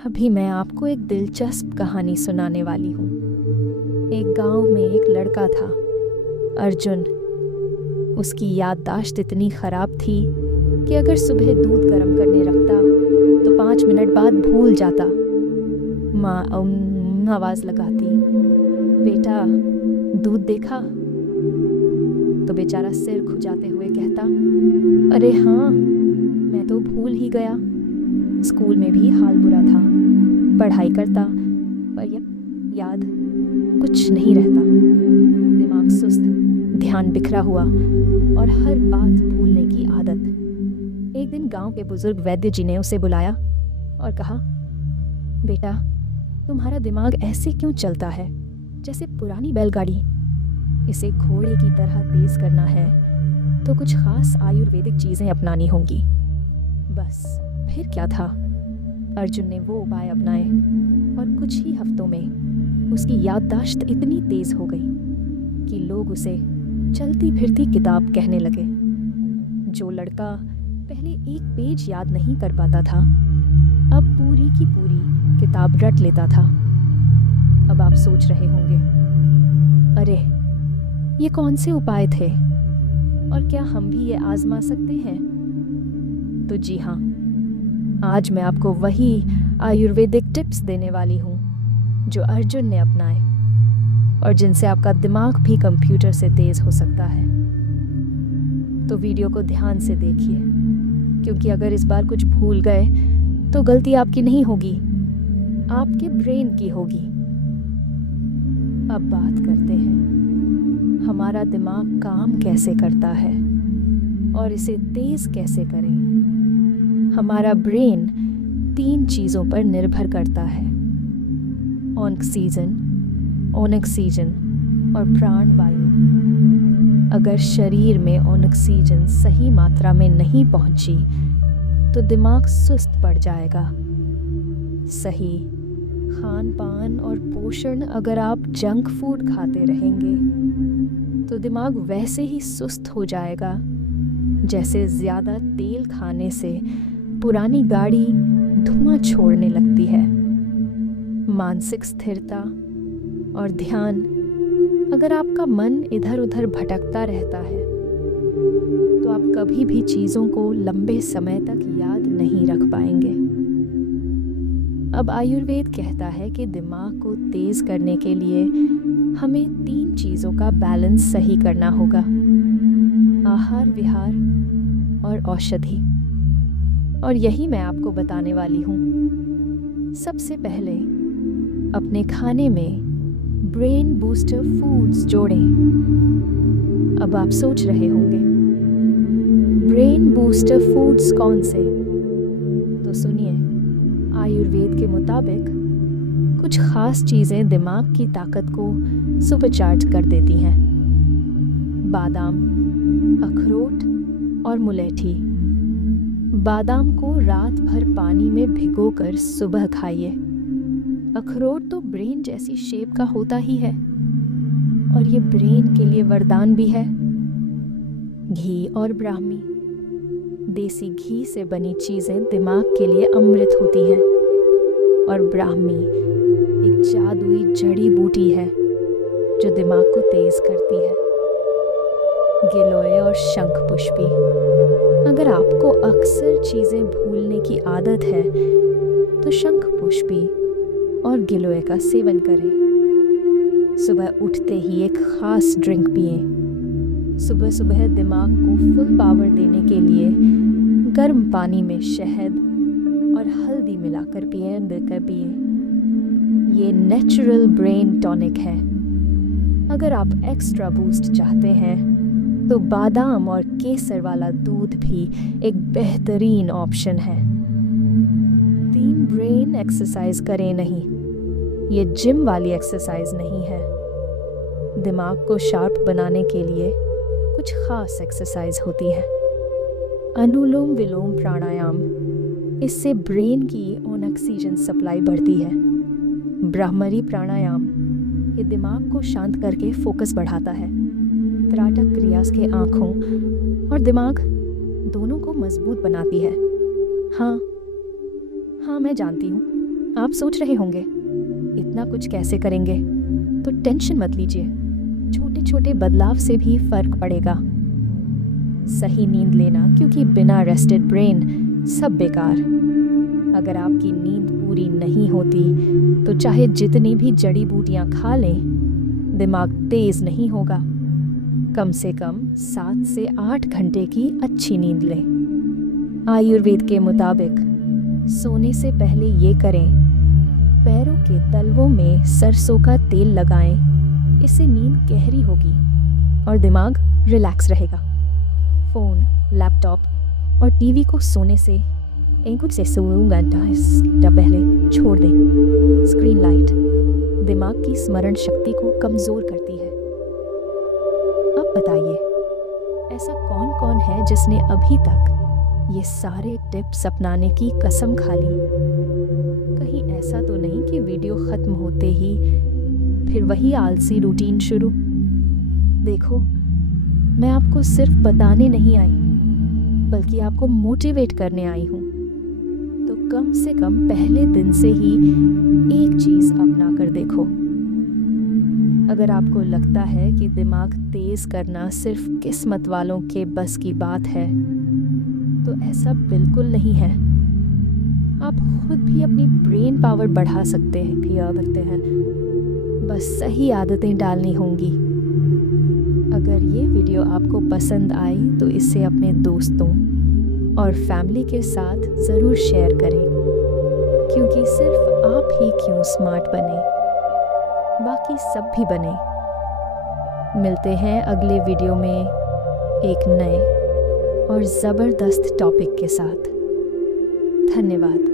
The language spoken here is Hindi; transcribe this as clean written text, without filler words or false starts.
अभी मैं आपको एक दिलचस्प कहानी सुनाने वाली हूँ। एक गांव में एक लड़का था, अर्जुन। उसकी याददाश्त इतनी ख़राब थी कि अगर सुबह दूध गर्म करने रखता तो 5 मिनट बाद भूल जाता। माँ आवाज़ लगाती, बेटा दूध देखा? तो बेचारा सिर खुजाते हुए कहता, अरे हाँ, मैं तो भूल ही गया। स्कूल में भी हाल बुरा था, पढ़ाई करता पर याद कुछ नहीं रहता। दिमाग सुस्त, ध्यान बिखरा हुआ और हर बात भूलने की आदत। एक दिन गांव के बुजुर्ग वैद्य जी ने उसे बुलाया और कहा, बेटा तुम्हारा दिमाग ऐसे क्यों चलता है जैसे पुरानी बैलगाड़ी? इसे घोड़े की तरह तेज करना है तो कुछ खास आयुर्वेदिक चीज़ें अपनानी होंगी। बस फिर क्या था, अर्जुन ने वो उपाय अपनाए और कुछ ही हफ्तों में उसकी याददाश्त इतनी तेज हो गई कि लोग उसे चलती फिरती किताब कहने लगे। जो लड़का पहले एक पेज याद नहीं कर पाता था, अब पूरी की पूरी किताब रट लेता था। अब आप सोच रहे होंगे, अरे ये कौन से उपाय थे और क्या हम भी ये आजमा सकते हैं? तो जी हाँ, आज मैं आपको वही आयुर्वेदिक टिप्स देने वाली हूँ जो अर्जुन ने अपनाए और जिनसे आपका दिमाग भी कंप्यूटर से तेज हो सकता है। तो वीडियो को ध्यान से देखिए, क्योंकि अगर इस बार कुछ भूल गए तो गलती आपकी नहीं होगी, आपके ब्रेन की होगी। अब बात करते हैं, हमारा दिमाग काम कैसे करता है और इसे तेज कैसे करें। हमारा ब्रेन 3 चीज़ों पर निर्भर करता है, ऑक्सीजन और प्राणवायु। अगर शरीर में ऑक्सीजन सही मात्रा में नहीं पहुंची तो दिमाग सुस्त पड़ जाएगा। सही खान पान और पोषण अगर आप जंक फूड खाते रहेंगे तो दिमाग वैसे ही सुस्त हो जाएगा जैसे ज़्यादा तेल खाने से पुरानी गाड़ी धुआं छोड़ने लगती है। मानसिक स्थिरता और ध्यान, अगर आपका मन इधर उधर भटकता रहता है तो आप कभी भी चीज़ों को लंबे समय तक याद नहीं रख पाएंगे। अब आयुर्वेद कहता है कि दिमाग को तेज करने के लिए हमें 3 चीज़ों का बैलेंस सही करना होगा, आहार विहार और औषधि। और यही मैं आपको बताने वाली हूँ। सबसे पहले अपने खाने में ब्रेन बूस्टर फूड्स जोड़ें। अब आप सोच रहे होंगे, ब्रेन बूस्टर फूड्स कौन से? तो सुनिए, आयुर्वेद के मुताबिक कुछ खास चीज़ें दिमाग की ताकत को सुपरचार्ज कर देती हैं। बादाम, अखरोट और मुलेठी। बादाम को रात भर पानी में भिगोकर सुबह खाइए। अखरोट तो ब्रेन जैसी शेप का होता ही है और ये ब्रेन के लिए वरदान भी है। घी और ब्राह्मी, देसी घी से बनी चीज़ें दिमाग के लिए अमृत होती हैं और ब्राह्मी एक जादुई जड़ी बूटी है जो दिमाग को तेज करती है। गिलोय और शंख पुष्पी, अगर आपको अक्सर चीज़ें भूलने की आदत है तो शंख पुष्पी और गिलोय का सेवन करें। सुबह उठते ही एक खास ड्रिंक पिए। सुबह सुबह दिमाग को फुल पावर देने के लिए गर्म पानी में शहद और हल्दी मिलाकर पिए। ये नेचुरल ब्रेन टॉनिक है। अगर आप एक्स्ट्रा बूस्ट चाहते हैं तो बादाम और केसर वाला दूध भी एक बेहतरीन ऑप्शन है। 3 ब्रेन एक्सरसाइज करें नहीं, ये जिम वाली एक्सरसाइज नहीं है। दिमाग को शार्प बनाने के लिए कुछ खास एक्सरसाइज होती है। अनुलोम विलोम प्राणायाम, इससे ब्रेन की ऑक्सीजन सप्लाई बढ़ती है। ब्राह्मरी प्राणायाम, ये दिमाग को शांत करके फोकस बढ़ाता है। त्राटक क्रिया के आँखों और दिमाग दोनों को मजबूत बनाती है। हाँ, मैं जानती हूँ, आप सोच रहे होंगे इतना कुछ कैसे करेंगे, तो टेंशन मत लीजिए, छोटे छोटे बदलाव से भी फर्क पड़ेगा। सही नींद लेना, क्योंकि बिना रेस्टेड ब्रेन सब बेकार। अगर आपकी नींद पूरी नहीं होती तो चाहे जितनी भी जड़ी बूटियां खा लें, दिमाग तेज नहीं होगा। कम से कम 7 से 8 घंटे की अच्छी नींद लें। आयुर्वेद के मुताबिक सोने से पहले ये करें, पैरों के तलवों में सरसों का तेल लगाएं। इससे नींद गहरी होगी और दिमाग रिलैक्स रहेगा। फ़ोन, लैपटॉप और टीवी को सोने से 1 से 2 घंटा पहले छोड़ दें। स्क्रीन लाइट दिमाग की स्मरण शक्ति को कमज़ोर करती है। अब बताइए, ऐसा कौन कौन है जिसने अभी तक ये सारे टिप्स अपनाने की कसम खा ली? कहीं ऐसा तो नहीं कि वीडियो ख़त्म होते ही फिर वही आलसी रूटीन शुरू? देखो, मैं आपको सिर्फ बताने नहीं आई, बल्कि आपको मोटिवेट करने आई हूँ। तो कम से कम पहले दिन से ही एक चीज़ अपना कर देखो। अगर आपको लगता है कि दिमाग तेज करना सिर्फ किस्मत वालों के बस की बात है, तो ऐसा बिल्कुल नहीं है। आप खुद भी अपनी ब्रेन पावर बढ़ा सकते हैं, बस सही आदतें डालनी होंगी। अगर ये वीडियो आपको पसंद आई तो इसे अपने दोस्तों और फैमिली के साथ ज़रूर शेयर करें, क्योंकि सिर्फ आप ही क्यों स्मार्ट बने, बाकी सब भी बने। मिलते हैं अगले वीडियो में एक नए और ज़बरदस्त टॉपिक के साथ। धन्यवाद।